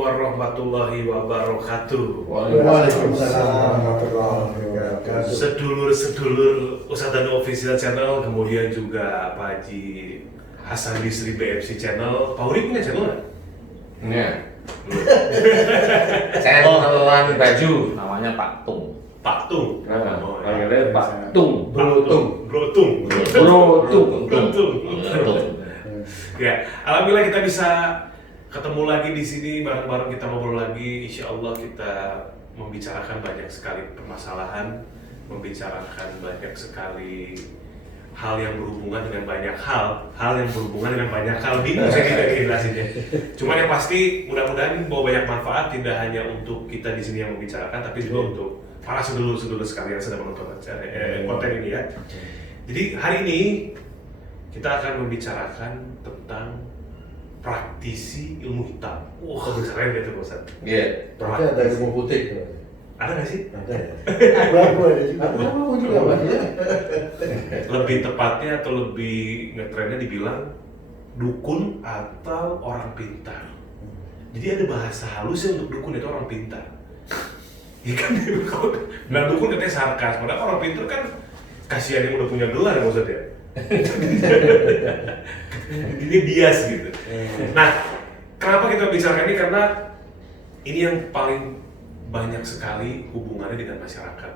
warahmatullahi wabarakatuh. Waalaikumsalam warahmatullahi wabarakatuh. Sedulur-sedulur Ustadz Danu Official Channel, kemudian juga Pak Haji Hasan Bisri BFC Channel. Pak Uri punya channel nggak? Punya. Channelan baju namanya Pak Tung. Pak Tung. Panggilnya Pak Tung. Brotung. Ya, alhamdulillah kita bisa ketemu lagi di sini bareng-bareng, kita ngobrol lagi. Insya Allah kita membicarakan banyak sekali permasalahan, membicarakan banyak sekali hal yang berhubungan dengan banyak hal yang berhubungan dengan banyak hal. Bingung saya tidak dijelasinnya. Cuman yang pasti mudah-mudahan bawa banyak manfaat, tidak hanya untuk kita di sini yang membicarakan, tapi juga untuk para sedulur-sedulur sekalian yang sedang menonton konten ini ya. Jadi hari ini kita akan membicarakan tentang praktisi ilmu hitam. Wah, keren gitu Pak Ustadz. Iya. Berarti ada ilmu putih. Ada nggak sih? Ada ya? Abu-abu ada juga. Abu-abu juga banyak. Lebih tepatnya atau lebih ngetrennya dibilang dukun atau orang pintar. Jadi ada bahasa halusnya untuk dukun itu orang pintar. Ya kan, nah dukun katanya sarkas, padahal orang pintar kan kasihan yang udah punya gelar ya maksudnya. Ini bias gitu. Nah, kenapa kita bicarakan ini? Karena ini yang paling banyak sekali hubungannya dengan masyarakat.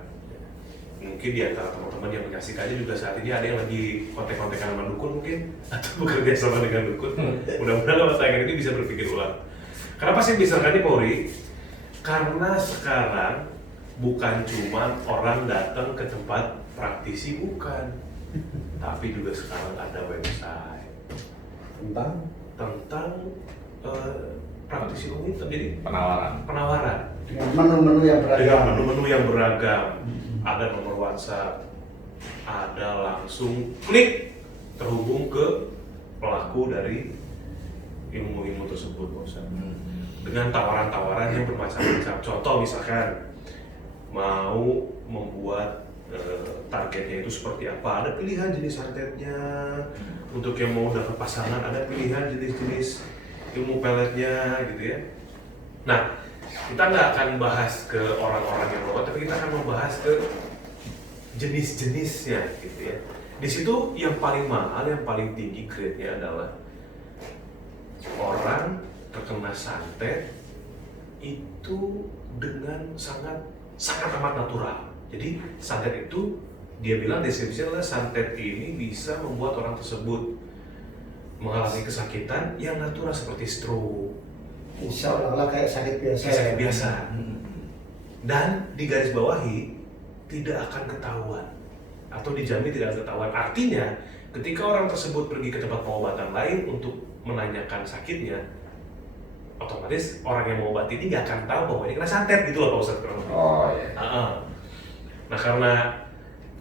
Mungkin di antara teman-teman yang menyaksikannya juga saat ini ada yang lagi kontek-kontekan sama dukun mungkin, atau bekerja sama dengan dukun. Mudah-mudahan lewat tayangan ini bisa berpikir ulang. Kenapa sih bicarakan ini, Polri? Karena sekarang bukan cuma orang datang ke tempat praktisi, bukan, tapi juga sekarang ada website tentang praktisi ilmu hitam. Jadi penawaran dengan menu-menu yang beragam. Dengan menu-menu yang beragam. Ada nomor WhatsApp, ada langsung klik terhubung ke pelaku dari ilmu-ilmu tersebut, Ustaz. Dengan tawaran-tawaran yang bermacam-macam. Contoh misalkan mau membuat targetnya itu seperti apa, ada pilihan jenis targetnya. Untuk yang mau dapat pasangan ada pilihan jenis-jenis ilmu peletnya gitu ya. Nah, kita nggak akan bahas ke orang-orang yang lewat, tapi kita akan membahas ke jenis-jenisnya gitu ya. Di situ yang paling mahal, yang paling tinggi grade-nya adalah orang terkena santet itu dengan sangat amat natural. Jadi santet itu dia bilang deskripsinya adalah santet ini bisa membuat orang tersebut mengalami kesakitan yang natural seperti stroke. Seolah-olah kayak sakit biasa. Kayak sakit biasa. Dan di garis bawahi tidak akan ketahuan atau dijamin tidak akan ketahuan. Artinya ketika orang tersebut pergi ke tempat pengobatan lain untuk menanyakan sakitnya, otomatis orang yang mengobati ini nggak akan tahu bahwa ini kena santet gitu loh Pak Ustadz. Oh iya. Nah karena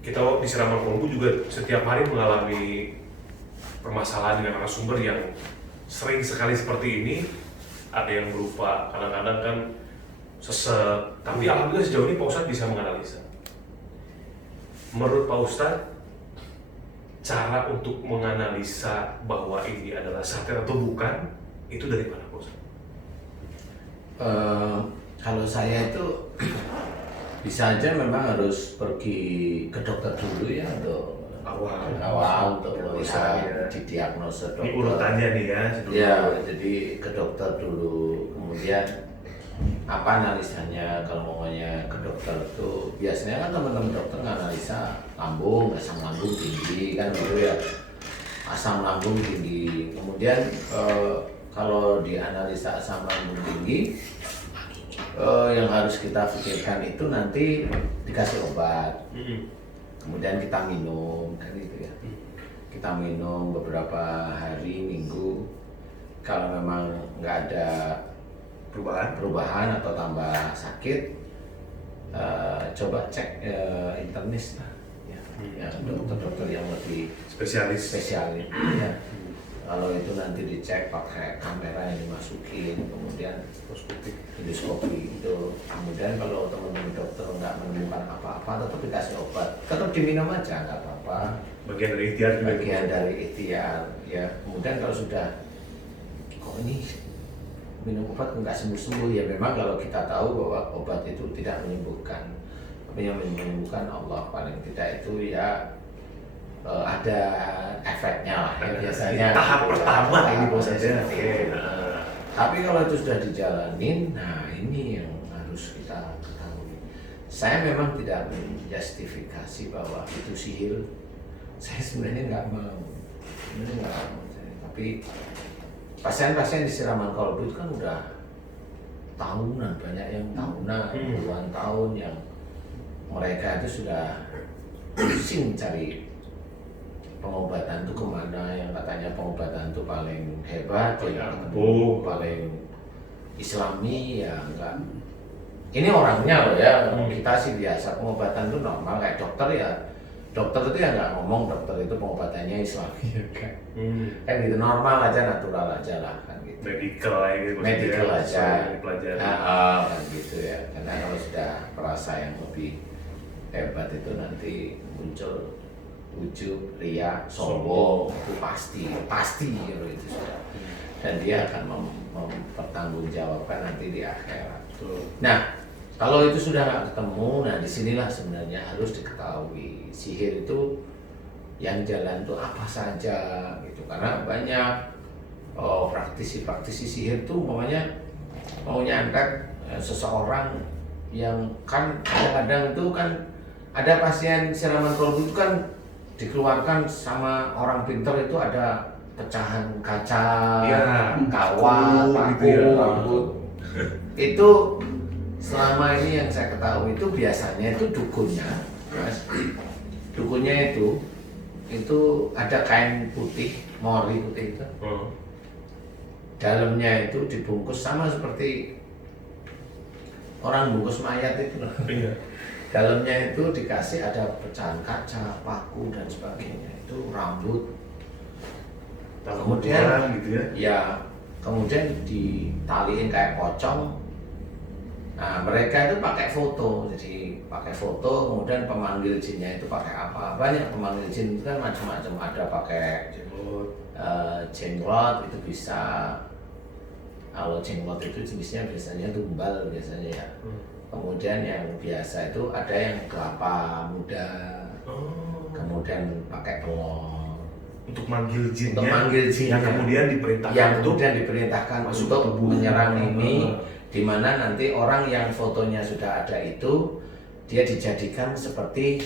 kita di Siraman Kolbu juga setiap hari mengalami permasalahan dengan narasumber yang sering sekali seperti ini. Ada yang berupa kadang-kadang kan sesek, tapi alhamdulillah sejauh ini Pak Ustadz bisa menganalisa. Menurut Pak Ustadz, cara untuk menganalisa bahwa ini adalah santet atau bukan, itu dari mana Pak Ustadz? Kalau saya itu bisa aja memang harus pergi ke dokter dulu ya untuk awal untuk melihat didiagnosa dokter. Ini urutannya nih ya. Ya, jadi ke dokter dulu, kemudian apa analisanya. Kalau maunya ke dokter itu biasanya kan teman-teman dokter nganalisa lambung, asam lambung tinggi kan gitu ya, asam lambung tinggi. Kemudian kalau dianalisa asam lambung tinggi, yang harus kita pikirkan itu nanti dikasih obat, kemudian kita minum kan gitu ya. Kita minum beberapa hari, minggu. Kalau memang nggak ada perubahan atau tambah sakit, coba cek internis lah ya, dokter-dokter yang lebih spesialis ya. Kalau itu nanti dicek pakai kamera yang dimasukin, kemudian endoskopi itu. Kemudian kalau teman-teman dokter nggak menemukan apa-apa, tetap dikasih obat, tetap diminum aja nggak apa-apa. Bagian dari ikhtiar juga. Bagian dari ikhtiar ya. Kemudian kalau sudah kok ini minum obat nggak sembuh-sembuh. Ya memang kalau kita tahu bahwa obat itu tidak menyembuhkan, tapi yang menyembuhkan Allah paling tidak itu ya ada efeknya lah ya biasanya. Tahap pertama ini prosesnya. Tapi kalau itu sudah dijalanin, nah ini yang harus kita ketahui. Saya memang tidak menjustifikasi bahwa itu sihir. Saya sebenarnya nggak mau. Tapi pasien-pasien di siraman kolbu itu kan udah tahunan, banyak yang tahunan, puluhan tahun yang mereka itu sudah pusing cari pengobatan itu kemana, yang katanya pengobatan itu paling hebat, yang paling islami, ya enggak. Ini orangnya loh ya, kita sih biasa pengobatan itu normal kayak dokter ya. Dokter itu ya nggak ngomong dokter itu pengobatannya islami ya kan. Kan gitu, normal aja, natural aja lah kan gitu. Medical gitu. Medical aja. Pelajari. Kan gitu ya. Karena kalau sudah merasa yang lebih hebat itu nanti muncul ujub, ria, sombong, itu pasti kalau itu sudah. Dan dia akan mempertanggungjawabkan nanti di akhirat. Nah, kalau itu sudah nggak ketemu, nah disinilah sebenarnya harus diketahui sihir itu yang jalan itu apa saja gitu. Karena banyak praktisi sihir itu mau nyangkat seseorang yang kan kadang-kadang itu kan ada pasien siraman kolbu itu kan dikeluarkan sama orang pintar itu ada pecahan kaca, kawat, paku, rambut. Itu selama ini yang saya ketahui itu biasanya itu dukunnya, Mas. Dukunnya itu ada kain putih, mori putih itu. Dalamnya itu dibungkus sama seperti orang bungkus mayat itu. Dalamnya itu dikasih ada pecahan kaca, paku dan sebagainya. Itu rambut. Kemudian gitu ya. Kemudian ditaliin kayak pocong. Nah, mereka itu pakai foto. Jadi pakai foto, kemudian pemanggil jinnya itu pakai apa? Banyak pemanggil jin itu kan macam-macam. Ada pakai jenglot itu bisa. Kalau jenglot itu jenisnya biasanya tumbal biasanya ya. Kemudian yang biasa itu ada yang kelapa muda, kemudian pakai telur. Untuk manggil jinnya. Untuk manggil jinnya. Yang kemudian diperintahkan. Yang kemudian diperintahkan untuk menyerang ini, di mana nanti orang yang fotonya sudah ada itu dia dijadikan seperti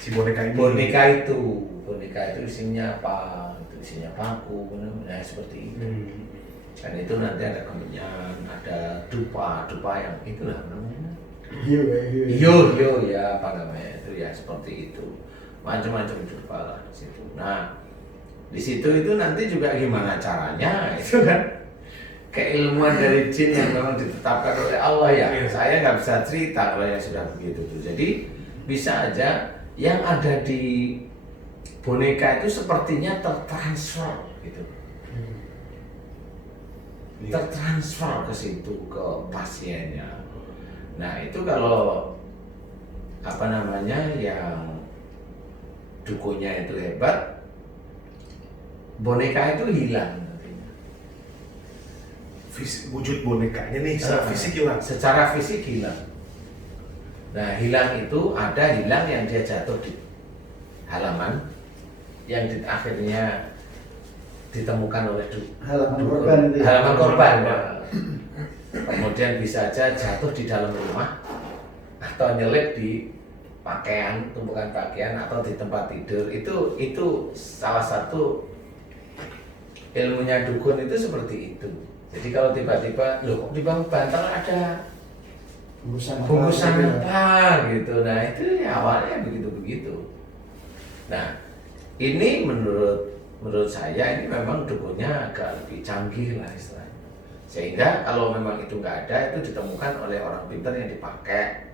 si boneka ini. Boneka itu isinya apa? Itu isinya paku, nah seperti itu. Dan itu nanti ada kemenyan, ada dupa yang itulah namanya. Hiyo ya apa namanya itu ya seperti itu. Macam-macam dupa lah di situ. Nah, di situ itu nanti juga gimana caranya itu kan keilmuan dari jin yang memang ditetapkan oleh Allah ya. Saya nggak bisa cerita kalau yang sudah begitu tuh. Jadi bisa aja yang ada di boneka itu sepertinya tertransfer gitu. Tertransfer ke situ ke pasiennya. Nah itu kalau apa namanya yang dukunnya itu hebat, boneka itu hilang. Wujud bonekanya nih secara fisik hilang. Secara fisik hilang. Nah hilang itu ada hilang yang dia jatuh di halaman, yang akhirnya ditemukan oleh halaman korban. Kemudian bisa aja jatuh di dalam rumah atau nyelip di pakaian, tumpukan pakaian atau di tempat tidur. Itu salah satu ilmunya dukun itu seperti itu. Jadi kalau tiba-tiba loh di bawah bantal ada bungkusan apa gitu. Nah itu ya awalnya begitu. Nah ini menurut saya ini memang dukunnya agak lebih canggih lah istilahnya. Sehingga kalau memang itu nggak ada, itu ditemukan oleh orang pintar yang dipakai,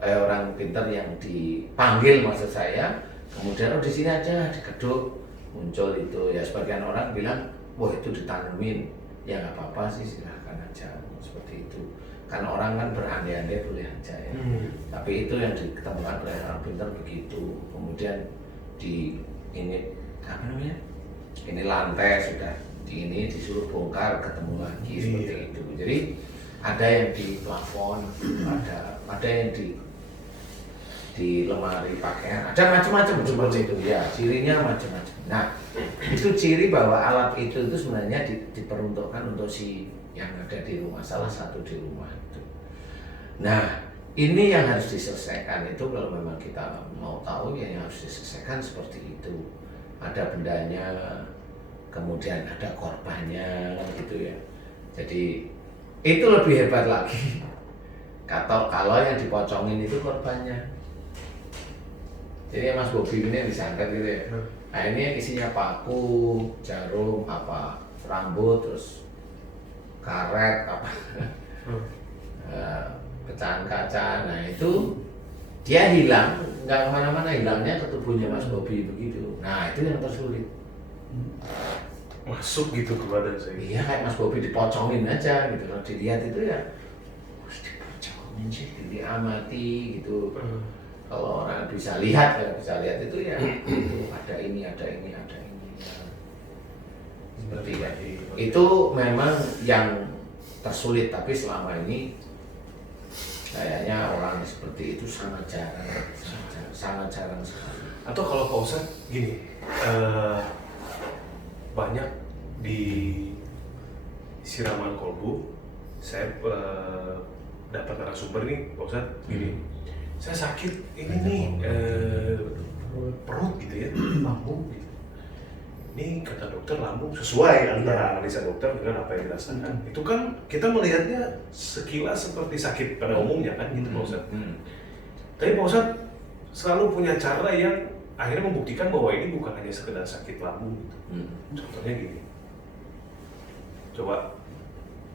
orang pintar yang dipanggil maksud saya. Kemudian di sini aja dikeduk muncul itu ya. Sebagian orang bilang wah itu ditanemin, ya nggak apa-apa sih silahkan aja seperti itu. Karena orang kan berandai-andai boleh aja ya. Tapi itu yang ditemukan oleh orang pintar begitu. Kemudian di ini apa namanya? Ini lantai sudah ini disuruh bongkar ketemu lagi seperti itu. Jadi ada yang di plafon, ada yang di lemari pakaian, ada macam-macam seperti itu ya, cirinya macam-macam. Nah, itu ciri bahwa alat itu sebenarnya diperuntukkan untuk si yang ada di rumah, salah satu di rumah itu. Nah, ini yang harus diselesaikan itu kalau memang kita mau tahu ya yang harus diselesaikan seperti itu. Ada bendanya, kemudian ada korbannya, kan gitu ya. Jadi itu lebih hebat lagi. Kalau yang dipocongin itu korbannya. Jadi Mas Bobi ini disangkat gitu ya. Nah ini yang isinya paku, jarum, apa, rambut, terus karet, apa, pecahan kaca. Nah itu dia hilang, nggak kemana-mana, hilangnya ke tubuhnya Mas Bobi begitu. Nah itu yang tersulit. Masuk gitu ke badan saya. Iya kayak Mas Bobi dipocongin aja gitu. Kalau dilihat itu ya, harus dipocongin sih, diamati gitu. Kalau orang bisa lihat itu ya itu ada ini. Seperti itu memang yang tersulit, tapi selama ini kayaknya orang seperti itu sangat jarang sekali. Atau kalau Pak Ustadz gini, banyak di siraman kolbu, saya dapat narasumber nih Pak Ustadz gini, saya sakit ini nih perut gitu ya, lambung gitu. Ini kata dokter lambung sesuai antara analisa dokter dengan apa yang dirasakan. Itu kan kita melihatnya sekilas seperti sakit pada umumnya kan gitu Pak Ustadz. Tapi Pak Ustadz selalu punya cara yang akhirnya membuktikan bahwa ini bukan hanya sekedar sakit lambung gitu. Contohnya gini, coba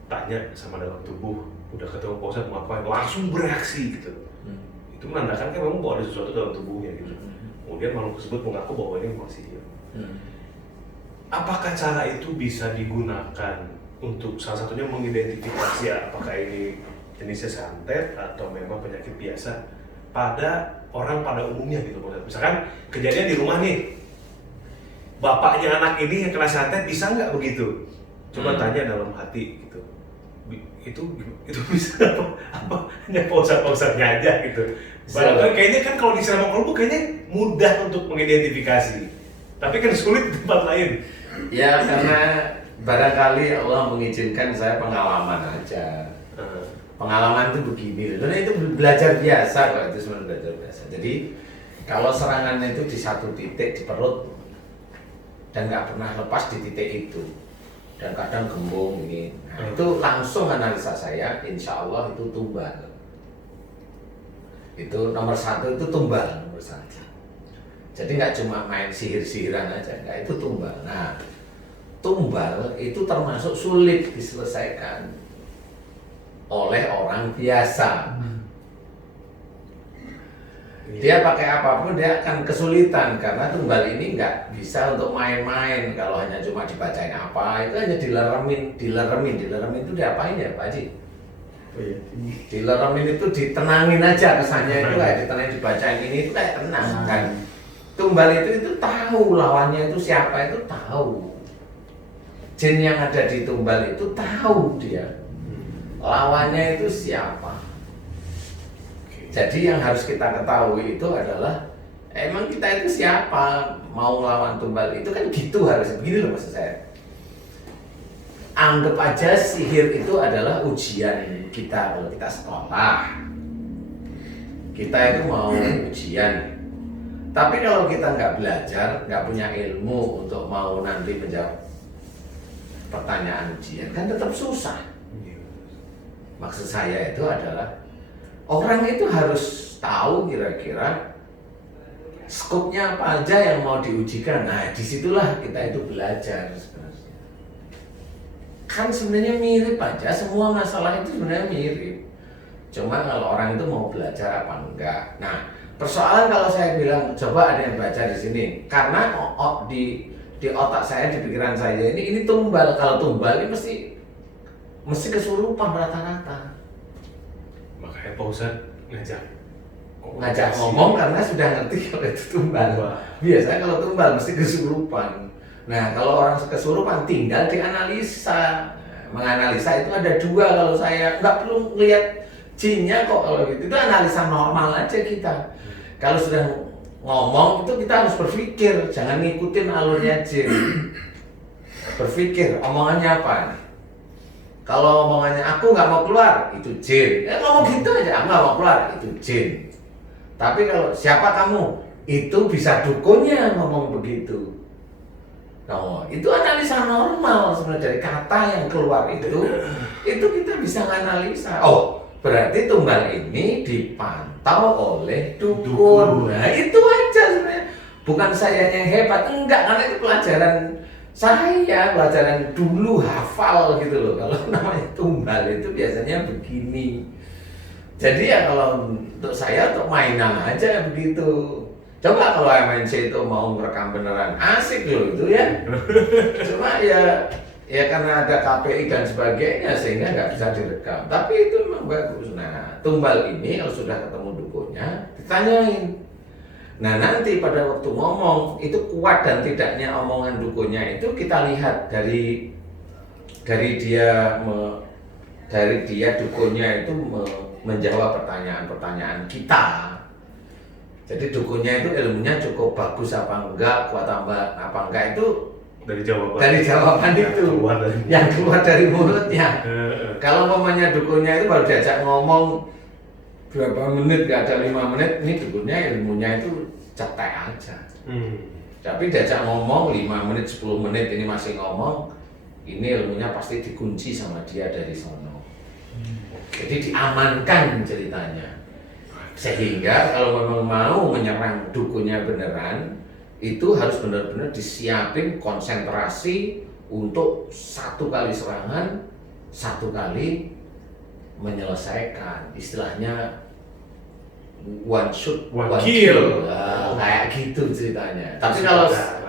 tanya sama dalam tubuh, udah ketemu Pak Ustadz mau ngapain, langsung bereaksi gitu. Itu menandakan kan memang bahwa ada sesuatu dalam tubuhnya gitu. Kemudian makhluk tersebut mengaku bahwa ini masih dia. Apakah cara itu bisa digunakan untuk salah satunya mengidentifikasi apakah ini jenisnya santet atau memang penyakit biasa pada orang pada umumnya gitu Pak Ustadz? Misalkan kejadian di rumah nih, bapaknya anak ini yang kena santet, bisa nggak begitu? Coba tanya dalam hati gitu. Itu bisa apa hanya Ustadznya aja gitu. Padahal kayaknya kan kalau di siraman kolbu kayaknya mudah untuk mengidentifikasi, tapi kan sulit di tempat lain. Ya karena barangkali Allah mengizinkan saya pengalaman aja. Pengalaman itu begini, karena itu belajar biasa kok, itu sebenarnya belajar biasa. Jadi kalau serangan itu di satu titik di perut dan nggak pernah lepas di titik itu, dan kadang gembung ini, nah, itu langsung analisa saya, insya Allah itu tumbal. Itu nomor satu, itu tumbal nomor satu. Jadi nggak cuma main sihir-sihiran aja, nggak, itu tumbal. Nah, tumbal itu termasuk sulit diselesaikan oleh orang biasa. Dia pakai apapun dia akan kesulitan karena tumbal ini nggak bisa untuk main-main. Kalau hanya cuma dibacain apa, itu hanya dileremin itu diapain ya Pak Haji? Dileremin itu ditenangin aja kesannya, itu kayak ditenangin, dibacain ini itu kayak tenang kan. Tumbal itu tahu lawannya itu siapa, itu tahu. Jin yang ada di tumbal itu tahu dia lawannya itu siapa. Jadi yang harus kita ketahui itu adalah emang kita itu siapa, mau lawan tumbal itu kan gitu harusnya. Begini loh maksud saya. Anggap aja sihir itu adalah ujian kita kalau kita sekolah. Kita itu mau ujian. Tapi kalau kita nggak belajar, nggak punya ilmu untuk mau nanti menjawab pertanyaan ujian, kan tetap susah. Maksud saya itu adalah orang itu harus tahu kira-kira skopnya apa aja yang mau diujikan. Nah, disitulah kita itu belajar sebenarnya. Kan sebenarnya mirip aja, semua masalah itu sebenarnya mirip. Cuma kalau orang itu mau belajar apa enggak. Nah, persoalan kalau saya bilang coba ada yang baca di sini, karena di otak saya, di pikiran saya ini tumbal. Kalau tumbal ini mesti kesurupan rata-rata. Makanya Pak Ustadz ngajak ngomong karena sudah ngerti kalau itu tumbal. Biasanya kalau tumbal mesti kesurupan. Nah, kalau orang kesurupan tinggal dianalisa. Menganalisa itu ada dua kalau saya, nggak perlu lihat jinnya kok kalau gitu. Itu analisa normal aja kita. Kalau sudah ngomong itu kita harus berpikir, jangan ngikutin alurnya jin. Berpikir omongannya apa. Kalau omongannya aku nggak mau keluar, itu jin. Ngomong gitu aja, aku nggak mau keluar, itu jin. Tapi kalau siapa kamu, itu bisa dukunnya ngomong begitu. Nah, itu analisa normal sebenarnya dari kata yang keluar itu kita bisa menganalisa. Oh, berarti tumbal ini dipantau oleh dukun. Nah, itu aja sebenarnya. Bukan saya yang hebat, enggak, karena itu pelajaran saya, pelajaran dulu hafal gitu loh. Kalau namanya tumbal itu biasanya begini. Jadi ya kalau untuk saya untuk mainan aja begitu. Coba kalau MNC itu mau merekam beneran, asik loh itu ya. Cuma ya karena ada KPI dan sebagainya sehingga nggak bisa direkam. Tapi itu memang bagus. Nah, tumbal ini kalau sudah ketemu dukunnya, ditanyain. Nah, nanti pada waktu ngomong itu kuat dan tidaknya omongan dukunnya itu kita lihat dari dia dukunnya itu menjawab pertanyaan-pertanyaan kita. Jadi dukunnya itu ilmunya cukup bagus apa enggak, kuat apa enggak itu dari jawaban itu yang keluar dari mulutnya. Kalau umpamanya dukunnya itu baru diajak ngomong berapa menit, nggak ada 5 menit, ini dukunnya ilmunya itu cetek aja. Tapi diajak ngomong 5 menit, 10 menit ini masih ngomong, ini ilmunya pasti dikunci sama dia dari sono. Jadi diamankan ceritanya. Sehingga kalau memang mau menyerang dukunnya beneran, itu harus benar-benar disiapin konsentrasi untuk 1 kali serangan, 1 kali menyelesaikan. Istilahnya one shot, one kill. Nah, kayak gitu ceritanya. Tapi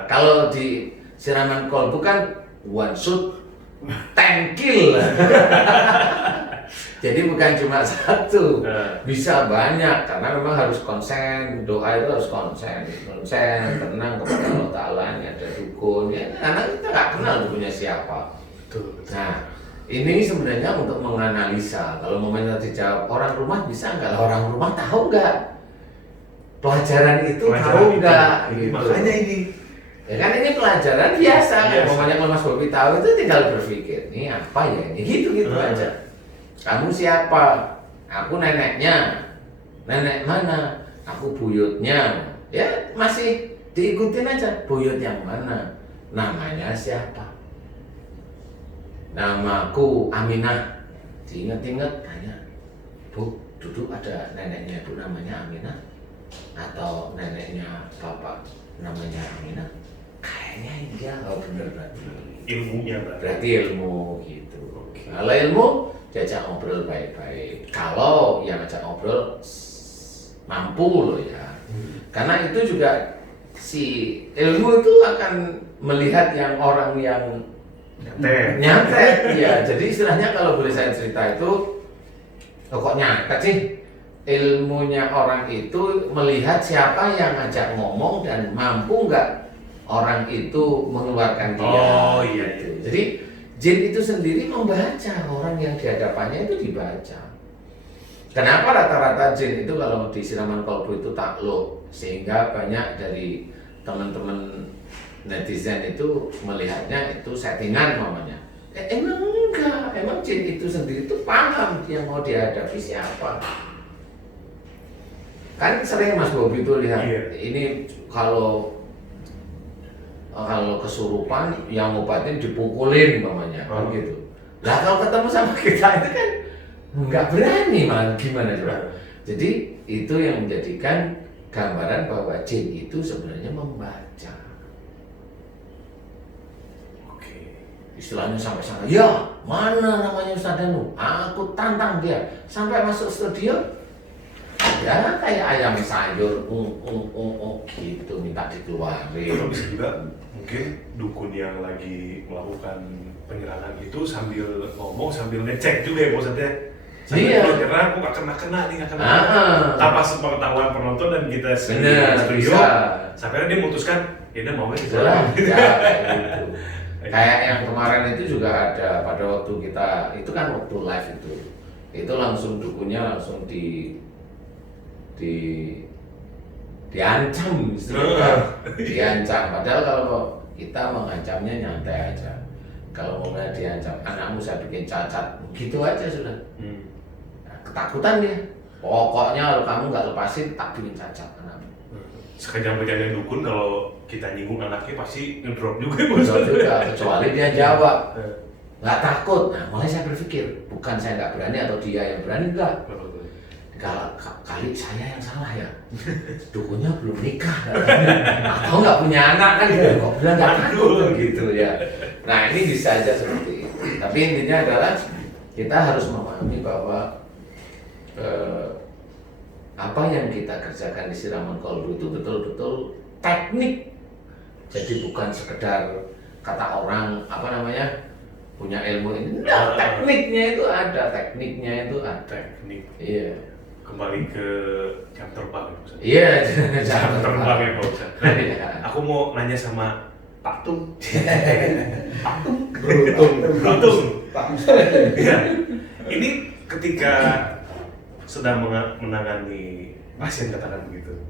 kalau di siraman kolbu kan one shot, 10 kill. Jadi bukan cuma 1, bisa banyak karena memang harus konsen, doa itu harus konsen, tenang kepada Allah Ta'ala, ada dukun ya, karena kita nggak kenal dukunnya siapa. Betul. Nah, ini sebenarnya untuk menganalisa. Kalau momennya dijawab orang rumah bisa nggak? Orang rumah tahu nggak? Pelajaran itu tahu nggak? Gitu. Makanya ini. Ya kan ini pelajaran biasa. Kalau Mas Bobi tahu itu tinggal berpikir, ini apa ya ini? Gitu aja. Kamu siapa? Aku neneknya. Nenek mana? Aku buyutnya. Ya masih diikutin aja. Buyut yang mana? Namanya siapa? Namaku Aminah. Diingat-ingat tanya, Bu, duduk ada neneknya Bu namanya Aminah? Atau neneknya Bapak namanya Aminah? Kayaknya iya. Oh bener berarti. Ilmunya berarti ilmu gitu. Kalau ilmu diajak ngobrol baik-baik. Kalau yang ajak ngobrol mampu loh ya. Karena itu juga si ilmu itu akan melihat yang orang yang nyantet. Ya, jadi istilahnya kalau boleh saya cerita itu kok nyantet sih? Ilmunya orang itu melihat siapa yang ngajak ngomong dan mampu nggak orang itu mengeluarkan dia. Oh iya. Jadi jin itu sendiri membaca orang yang dihadapannya itu dibaca. Kenapa rata-rata jin itu kalau di siraman kolbu itu takluk, sehingga banyak dari teman-teman netizen itu melihatnya itu settingan namanya. Emang enggak, emang jin itu sendiri itu paham yang mau dihadapi siapa. Kan sering Mas Bobi itu lihat ini kalau kesurupan yang ngobatin dipukulin namanya kan gitu. Nah kalau ketemu sama kita itu kan nggak berani malah gimana coba. Jadi itu yang menjadikan gambaran bahwa jin itu sebenarnya membaca. Oke. Istilahnya sampai sana, ya mana namanya Ustaz Danu? Aku tantang dia sampai masuk studio. Ya kayak ayam sayur, gitu minta dikeluarin. Itu bisa juga mungkin dukun yang lagi melakukan penyerangan itu sambil ngomong sambil ngecek juga ya maksudnya Iya. Kalau nyerang, kok nggak kena nih, nggak kena. Tanpa sepengetahuan penonton dan kita Bener, studio, bisa. sampai dia memutuskan, ya udah maunya gitu. Itulah, ya, kayak gitu. Kayak yang kemarin itu juga ada pada waktu kita, itu kan waktu live itu langsung dukunnya langsung diancam istilahnya, diancam. Padahal kalau kita mengancamnya nyantai aja. Kalau mau diancam, anakmu saya bikin cacat, gitu aja sudah. Nah, ketakutan dia. Pokoknya kalau kamu nggak lepasin, tak bikin cacat anakmu. Sekejap bercanda dukun, kalau kita nyinggung anaknya pasti ngedrop juga. Betul juga, kecuali dia jawab nggak takut. Nah, mulai saya berpikir, bukan saya nggak berani atau dia yang berani, enggak. Kali saya yang salah ya, dukunnya belum nikah atau nggak punya anak kan gitu, kok bilang nggak takut gitu ya. Nah ini bisa aja seperti itu. Tapi intinya adalah kita harus memahami bahwa apa yang kita kerjakan di siraman kolbu itu betul-betul teknik. Jadi bukan sekedar kata orang punya ilmu ini. Nah, tekniknya itu ada. Teknik. Iya. Kembali ke jam terbang ya, Ustaz. Iya, Jam terbang ya, Pak Ustaz. Iya. Aku mau nanya sama Pak Tung. Beruntung. Pak Mustaqim. Iya. Ini ketika sedang menangani pasien, katakan begitu,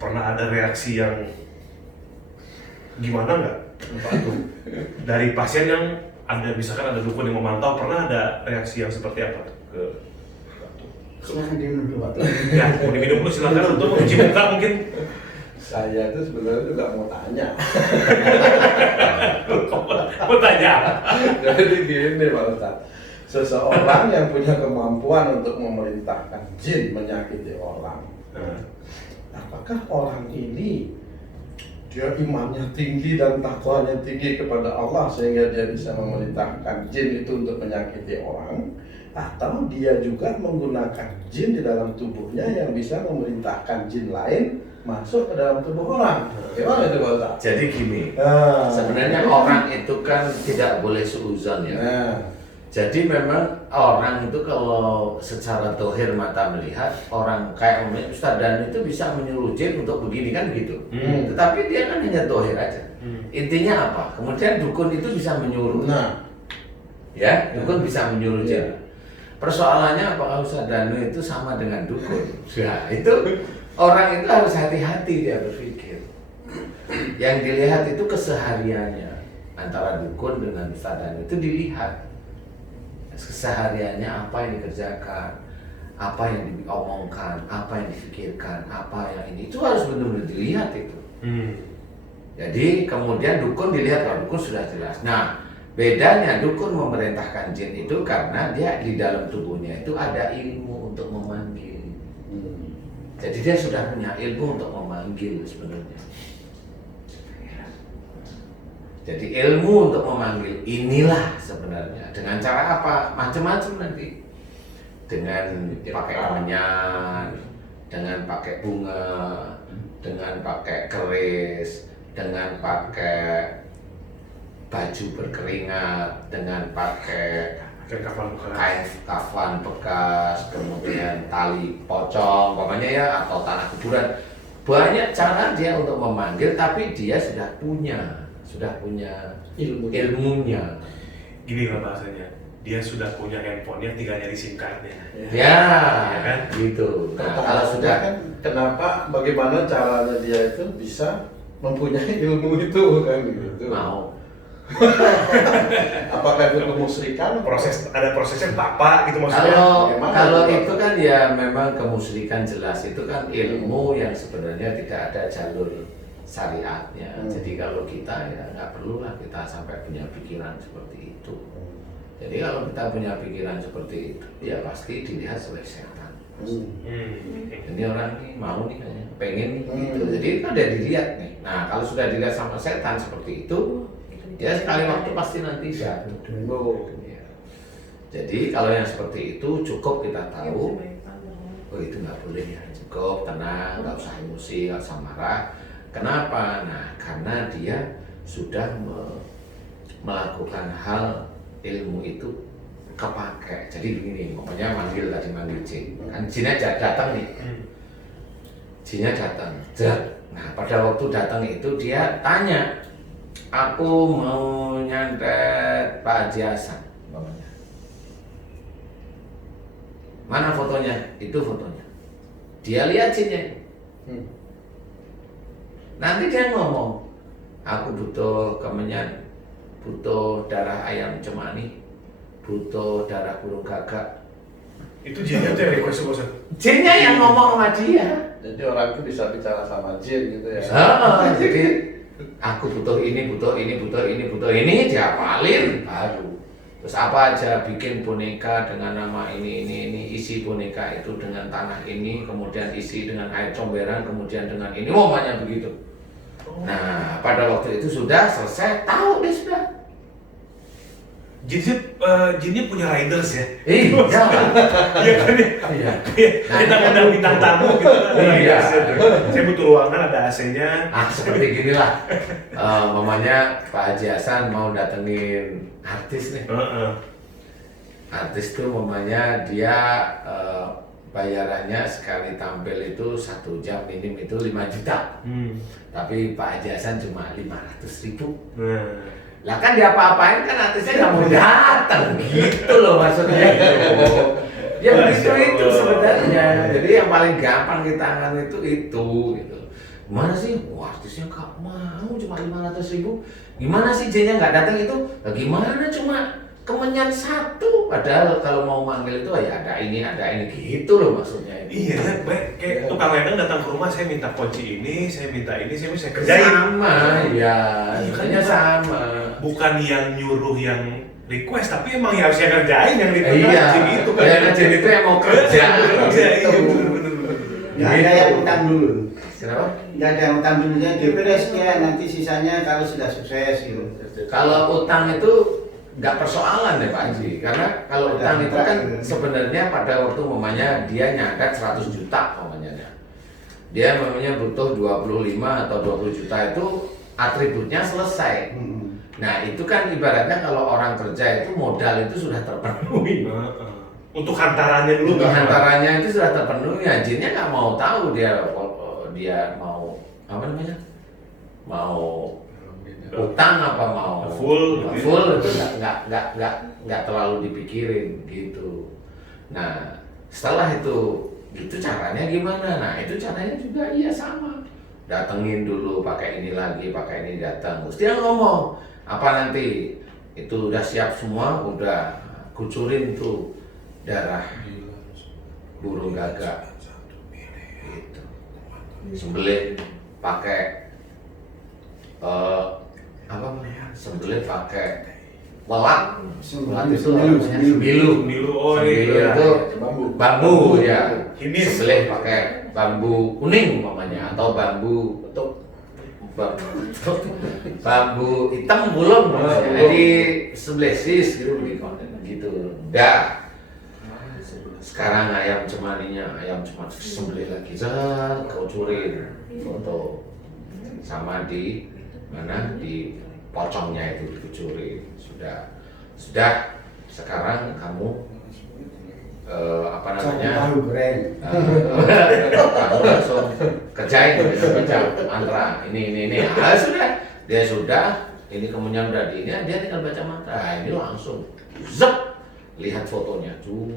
pernah ada reaksi yang gimana nggak? Dari pasien yang ada, misalkan ada dukun yang memantau, pernah ada reaksi yang seperti apa ke? Silahkan diminum dulu, Pak. Ya, mau diminum dulu silakan untuk mencuci muka mungkin. Saya itu sebenarnya juga mau tanya. Mau tanya. Jadi gini Pak Ustadz, seseorang yang punya kemampuan untuk memerintahkan jin menyakiti orang, apakah orang ini dia imannya tinggi dan takwanya tinggi kepada Allah sehingga dia bisa memerintahkan jin itu untuk menyakiti orang, atau dia juga menggunakan jin di dalam tubuhnya yang bisa memerintahkan jin lain masuk ke dalam tubuh orang? Gimana itu Pak Ustadz? Jadi gini, sebenarnya orang itu kan tidak boleh suuzon ya. Jadi memang orang itu kalau secara dohir mata melihat, orang kayak Ustadz Dan itu bisa menyuruh jin untuk begini kan gitu. Tetapi dia kan hanya dohir aja. Intinya apa? Kemudian dukun itu bisa menyuruh. Ya, dukun bisa menyuruh jin. Persoalannya apakah Ustadz Danu itu sama dengan dukun? Ya, itu orang itu harus hati-hati dia berpikir. Yang dilihat itu kesehariannya antara dukun dengan Ustadz Danu itu dilihat. Kesehariannya apa yang dikerjakan, apa yang diomongkan, apa yang difikirkan, apa yang ini, itu harus benar-benar dilihat itu. Jadi kemudian dukun dilihat, kalau dukun sudah jelas. Nah, bedanya dukun memerintahkan jin itu karena dia di dalam tubuhnya itu ada ilmu untuk memanggil. Jadi dia sudah punya ilmu untuk memanggil sebenarnya. Jadi ilmu untuk memanggil inilah sebenarnya. Dengan cara apa? Macam-macam nanti. Dengan pakai kemenyan, dengan pakai bunga, dengan pakai keris, dengan pakai baju berkeringat, dengan pakai kain kafan bekas, kemudian tali pocong, pokoknya ya, atau tanah kuburan. Banyak cara dia untuk memanggil, tapi dia sudah punya ilmunya. Gini lah bahasanya, dia sudah punya handphonenya, tinggal nyari SIM cardnya. Ya kan? Gitu. Nah, kalau sudah sudah kan, bagaimana caranya dia itu bisa mempunyai ilmu itu kan gitu? mau. Apakah itu kemusyrikan? Ada prosesnya apa gitu maksudnya? Kalau itu kan ya memang kemusyrikan jelas, itu kan ilmu yang sebenarnya tidak ada jalur syariatnya. Jadi kalau kita ya nggak perlulah kita sampai punya pikiran seperti itu. Jadi kalau kita punya pikiran seperti itu, ya pasti dilihat sebagai setan. Ini orang ini mau nih kayaknya, pengen nih gitu. Jadi itu udah dilihat nih. Nah kalau sudah dilihat sama setan seperti itu, ya sekali waktu pasti nanti jatuh. Ya. Jadi kalau yang seperti itu cukup kita tahu, oh itu nggak boleh ya, cukup tenang, nggak usah emosi, nggak usah marah. Kenapa? Nah karena dia sudah melakukan hal ilmu itu kepake. Jadi begini, pokoknya manggil jin. Kan jinnya datang nih. Jinnya datang. Nah, pada waktu datang itu dia tanya, aku mau nyantet Pak Haji Hasan, umpamanya. Mana fotonya? Itu fotonya. Dia lihat jinnya. Nanti dia ngomong, aku butuh kemenyan, butuh darah ayam cemani, butuh darah burung gagak. Itu jinnya tuh yang request bosan. Jinnya yang ngomong sama dia. Jadi orang itu bisa bicara sama jin gitu ya. Jadi aku butuh ini, butuh ini, butuh ini, butuh ini, dia hafalin baru. Terus apa aja, bikin boneka dengan nama ini, isi boneka itu dengan tanah ini, kemudian isi dengan air comberan, kemudian dengan ini, umpamanya begitu. Nah, pada waktu itu sudah selesai, tahu dia sudah. Jinnya punya riders ya? Iya. Iya kan ya? Iya. Kita undang bintang tamu gitu kan. Iya. Saya butuh ruangan ada AC-nya. Seperti ginilah. Mamanya Pak Haji Hasan mau datengin artis nih. Artis tuh mamanya dia bayarannya sekali tampil itu 1 jam minim itu 5 juta. Tapi Pak Haji Hasan cuma 500.000. Lah kan dia apa-apain kan artisnya nggak mau datang gitu loh maksudnya gitu. Ya begitu itu sebenarnya. Jadi yang paling gampang ditangan itu gitu. Gimana sih? Wah, artisnya nggak mau cuma 500.000. Gimana sih jinnya nggak datang itu? Nah, gimana cuma kemenyan 1? Padahal kalau mau manggil itu ya ada ini gitu loh maksudnya. Iya, kayak tukang ledeng datang ke rumah, saya minta kunci ini, saya minta ini, saya bisa kerjain. Sama, ya, kayaknya sama. Bukan yang nyuruh yang request, tapi emang yang harus yang kerjain yang request. Iya, itu kan. yang jin itu yang mau kerja. Iya, bener-bener. Nggak ada yang utang dulu. Kenapa? Nggak ada yang utang dulu, DPRS ya, nanti sisanya kalau sudah sukses gitu. Kalau utang itu nggak persoalan ya Pak Haji, karena kalau utang itu kan sebenarnya pada waktu mamanya dia nyadat 100 juta mamanya. Dia mamanya butuh 25 atau 20 juta itu atributnya selesai. Nah itu kan ibaratnya kalau orang kerja itu modal itu sudah terpenuhi. Untuk hantarannya dulu. Untuk hantarannya itu sudah terpenuhi. Jinnya nggak mau tahu dia mau apa namanya, mau utang apa mau full itu nggak terlalu dipikirin gitu. Nah setelah itu caranya gimana? Nah itu caranya juga iya sama, datengin dulu pakai ini lagi, pakai ini datang, terus dia ngomong apa nanti itu udah siap semua, udah kucurin tuh darah burung gagak gitu, sembelih pakai apa namanya, sembelih pakai welak. Welak itu namanya sembilu. Oh Sembilu iya. itu bambu ya. Himis. Sembelih pakai bambu kuning umpamanya atau bambu hitam belum. Jadi sembelih sis gitu. Dah. Sekarang ayam cemaninya, sembelih lagi, kau curin foto sama di mana, di pocongnya itu dikucurin. Sudah sekarang kamu apa namanya, tahu goreng. kamu langsung kerjain baca mantra ini. Sudah, dia sudah, ini kemudian udah di ini, dia tinggal baca mantra. Ini langsung zep, lihat fotonya tuh,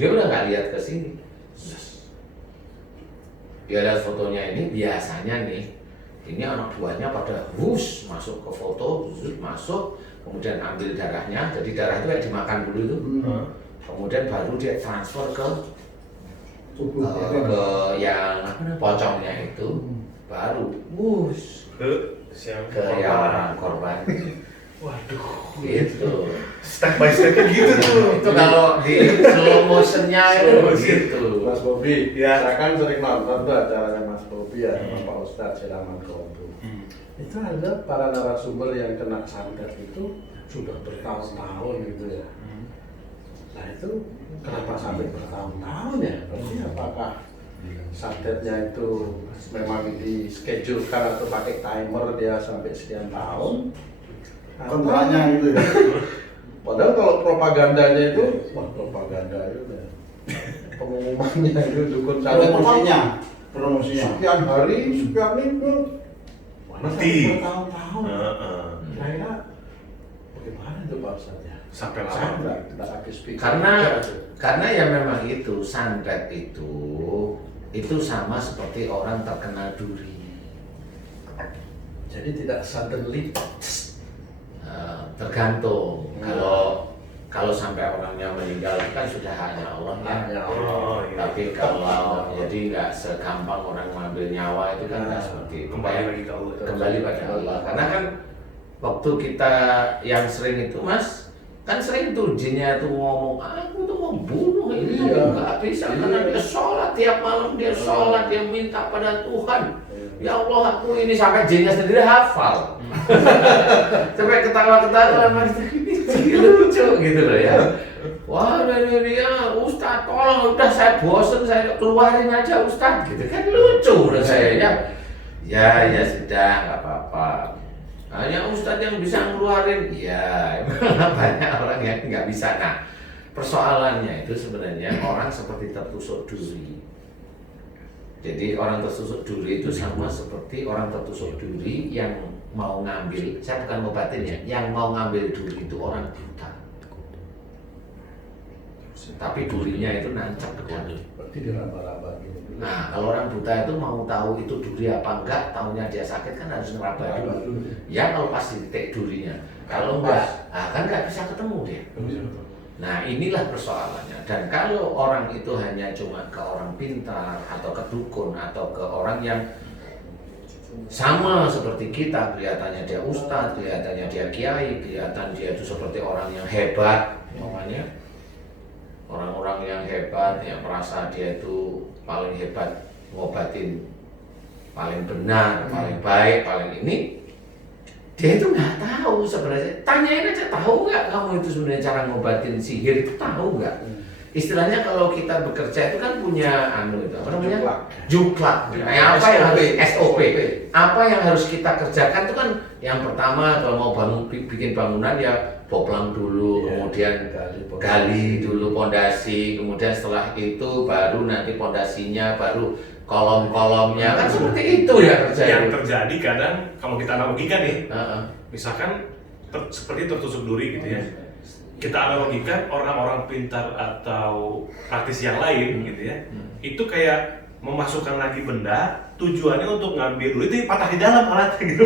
dia udah nggak lihat ke sini. Dia lihat fotonya ini, biasanya nih ini anak buahnya pada masuk ke foto, masuk, kemudian ambil darahnya. Jadi darah itu kayak dimakan dulu itu, kemudian baru dia transfer ke yang apa namanya, pocongnya itu, baru ke yang orang korban. Waduh, gitu. step by stepnya gitu tuh. Itu kalau di slow motionnya itu begitu. Mas Bobi, Ya. saya kan sering nonton tuh acaranya Mas Bobi ya sama Pak Ustadz Siraman Kompu. Itu ada para narasumber yang kena santet itu sudah bertahun-tahun gitu ya. Nah itu kenapa sampai bertahun-tahun ya? Berarti apakah santetnya itu memang di schedulekan atau pakai timer dia sampai sekian tahun? Kontraknya gitu ya. Padahal kalau propagandanya itu, wah propaganda itu deh. Pengumumannya itu dukun santet promosinya. sekian hari, sekian minggu. Mana Mati. sampai bertahun-tahun. Heeh. Kira-kira bagaimana itu Pak Ustadz ya? Sampai Saya lama. nggak habis pikir. Karena ya memang itu santet itu sama seperti orang terkena duri. Jadi tidak suddenly. Tergantung. Kalau sampai orangnya meninggal itu kan sudah hanya Allah ya. Hanya Oh, iya. Tapi kalau jadi nggak segampang orang mengambil nyawa itu kan nggak seperti itu. Kembali lagi ke Allah. Kembali pada Allah. Karena kan waktu kita yang sering itu Mas, kan sering tuh jinnya tuh ngomong, aku tuh mau bunuh ini, Iya. nggak bisa karena dia sholat tiap malam, dia sholat, dia minta pada Tuhan. Ya Allah, aku ini sampai jinnya sendiri hafal. Sampai ketawa-ketawa Mas, ini lucu gitu loh ya. Wah, ini dia Ustadz, tolong udah saya bosen, saya keluarin aja Ustadz gitu kan lucu menurut saya ya. Ya sudah nggak apa-apa. Hanya Ustadz yang bisa ngeluarin, ya emang banyak orang yang nggak bisa. Nah, persoalannya itu sebenarnya orang seperti tertusuk duri. Jadi orang tertusuk duri itu sama seperti orang tertusuk duri yang mau ngambil, saya bukan ngobatin ya, yang mau ngambil duri itu orang buta. Tapi durinya itu nancap ke dalam. Berarti diraba-raba gitu. Nah, kalau orang buta itu mau tahu itu duri apa enggak, tahunya dia sakit kan harus ngeraba dulu. Ya kalau pas titik durinya, kalau enggak, kan enggak bisa ketemu dia. Nah inilah persoalannya. Dan kalau orang itu hanya cuma ke orang pintar atau ke dukun atau ke orang yang sama seperti kita, kelihatannya dia ustadz, kelihatannya dia kiai, kelihatan dia itu seperti orang yang hebat, namanya orang-orang yang hebat yang merasa dia itu paling hebat ngobatin, paling benar, paling baik, paling ini. Dia itu nggak tahu sebenarnya. Tanyain aja, tahu nggak kamu itu sebenarnya cara ngobatin sihir itu, tahu nggak? Istilahnya kalau kita bekerja itu kan punya itu apa namanya? Juklak. Nah, apa yang harus SOP? Apa yang harus kita kerjakan itu kan yang pertama kalau mau bikin bangunan ya boplang dulu, kemudian gali dulu pondasi, kemudian setelah itu baru nanti pondasinya, baru kolom-kolomnya kan seperti itu ya kerjanya. Yang terjadi kadang kalau kita analogikan nih, misalkan seperti tertusuk duri gitu ya. Kita analogikan orang-orang pintar atau praktisi yang lain gitu ya. Itu kayak memasukkan lagi benda, tujuannya untuk ngambil duri itu patah di dalam alatnya gitu.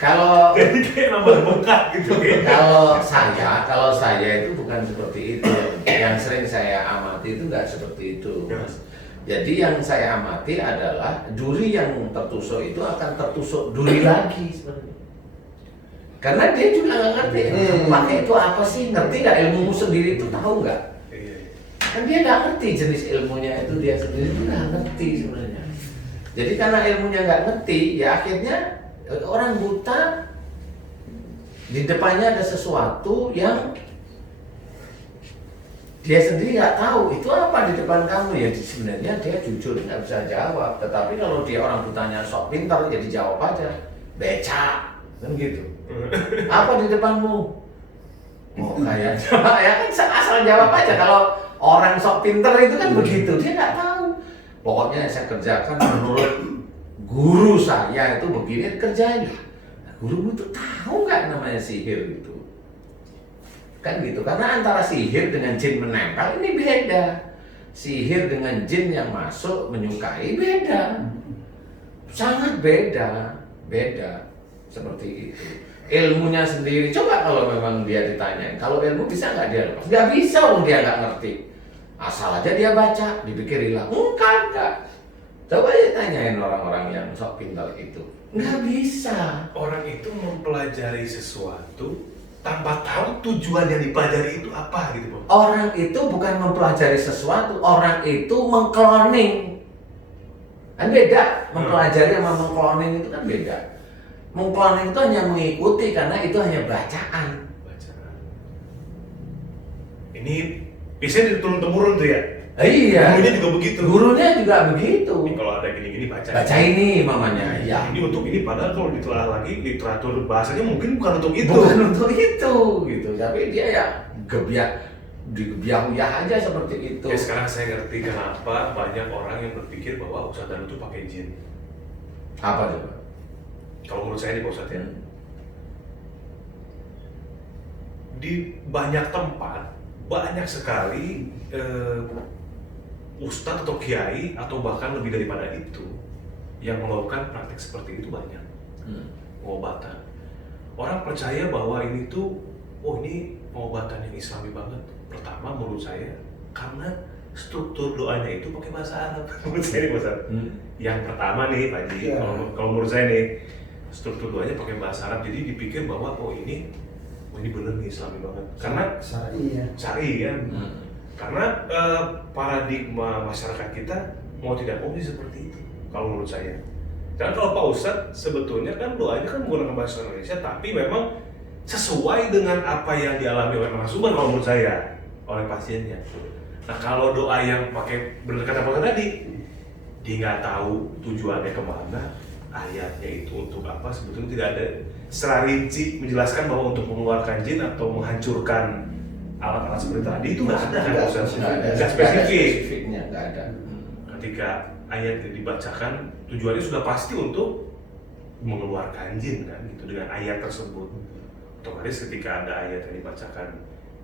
Kalau Jadi kayak nambah bengkak gitu ya. kalau saya itu bukan seperti itu. Yang sering saya amati itu nggak seperti itu, Mas. Jadi yang saya amati adalah duri yang tertusuk itu akan tertusuk duri lagi sebenarnya. Karena dia juga nggak ngerti, pakai itu apa sih? Ngerti nggak ilmumu sendiri itu, tahu nggak? Kan dia nggak ngerti jenis ilmunya itu, dia sendiri itu nggak ngerti sebenarnya. Jadi karena ilmunya nggak ngerti, ya akhirnya orang buta di depannya ada sesuatu yang dia sendiri nggak tahu itu apa di depan kamu, ya sebenarnya dia jujur nggak bisa jawab. Tetapi kalau dia orang butanya sok pintar, jadi jawab aja, becak kan gitu. Apa di depanmu? Oh kayaknya ya kan asal jawab aja. Kalau orang sok pintar itu kan begitu, dia nggak tahu. Pokoknya saya kerjakan menurut guru saya itu begini kerjanya. Nah, gurumu itu tahu nggak namanya sihir itu? Kan gitu, karena antara sihir dengan jin menempel ini beda. Sihir dengan jin yang masuk menyukai beda. Sangat beda. Seperti itu. Ilmunya sendiri, coba kalau memang dia ditanyain, kalau ilmu bisa nggak dia lepas? Nggak bisa, dia nggak ngerti. Asal aja dia baca, dipikir hilang. Enggak. Coba aja tanyain orang-orang yang sok pintar itu. Nggak bisa. Orang itu mempelajari sesuatu tanpa tahu tujuan yang dipelajari itu apa gitu, Bang. Orang itu bukan mempelajari sesuatu, orang itu mengkloning. Kan beda, mempelajari sama mengkloning itu kan beda. Mengkloning itu hanya mengikuti karena itu hanya bacaan. Ini biasanya turun temurun tuh ya. Iya. Gurunya juga begitu. Gurunya juga begitu. Ini kalau ada gini-gini baca. Baca ini mamanya. Ya. Ini untuk ini, padahal kalau ditelaah lagi literatur bahasanya mungkin bukan untuk itu. Bukan untuk itu gitu. Tapi dia ya digebiah-gebiah aja seperti itu. Ya, sekarang saya ngerti kenapa banyak orang yang berpikir bahwa Ustadz Danu itu pakai jin. Apa coba? Kalau menurut saya nih Pak Ustadz ya, di banyak tempat banyak sekali ustadz atau kiai atau bahkan lebih daripada itu yang melakukan praktik seperti itu banyak. Pengobatan. Orang percaya bahwa ini tuh, oh ini pengobatan yang islami banget. Pertama menurut saya karena struktur doanya itu pakai bahasa Arab. Menurut saya nih Pak Ustadz. Yang pertama nih Pak Haji, kalau menurut saya nih struktur doanya pakai bahasa Arab, jadi dipikir bahwa oh ini bener nih islami banget. Karena syar'i kan. Karena paradigma masyarakat kita mau tidak mau seperti itu. Kalau menurut saya. Dan kalau Pak Ustadz sebetulnya kan doanya kan menggunakan bahasa Indonesia, tapi memang sesuai dengan apa yang dialami oleh narasumber kalau menurut saya, oleh pasiennya. Nah kalau doa yang pakai bener kata Pak tadi, dia nggak tahu tujuannya kemana, ayatnya itu untuk apa, sebetulnya tidak ada secara rinci menjelaskan bahwa untuk mengeluarkan jin atau menghancurkan alat-alat seperti tadi itu nggak ada kan Ustaz? Nggak spesifiknya, nggak ada. Ketika ayat itu dibacakan, tujuannya sudah pasti untuk mengeluarkan jin kan, gitu dengan ayat tersebut. Otomatis ketika ada ayat yang dibacakan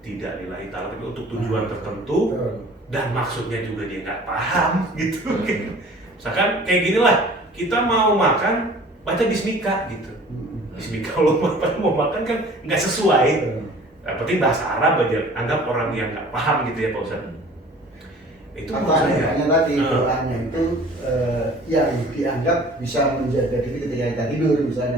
tidak lillahi ta'ala tapi untuk tujuan tertentu dan maksudnya juga dia nggak paham gitu. Misalkan kayak gini lah, kita mau makan baca bismika gitu. Bismika kalau mau makan kan nggak sesuai. Yang penting bahasa Arab aja, anggap orang yang nggak paham gitu ya Pak Ustadz. Itu makanya tadi doanya itu yang dianggap bisa menjaga diri ketika kita tidur misalnya.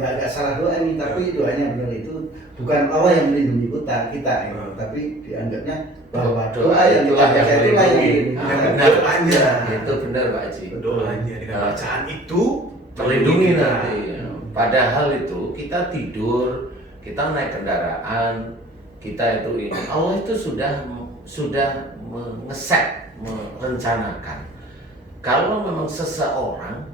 Nggak salah doa nih, tapi doanya benar itu bukan Allah yang melindungi kita tapi dianggapnya bahwa doa yang kita baca itulah yang melindungi. Doanya itu benar Pak Haji. Doanya dengan bacaan itu terlindungi nanti. Padahal itu kita tidur, kita naik kendaraan, kita itu ini Allah itu sudah mengeset, merencanakan. Kalau memang seseorang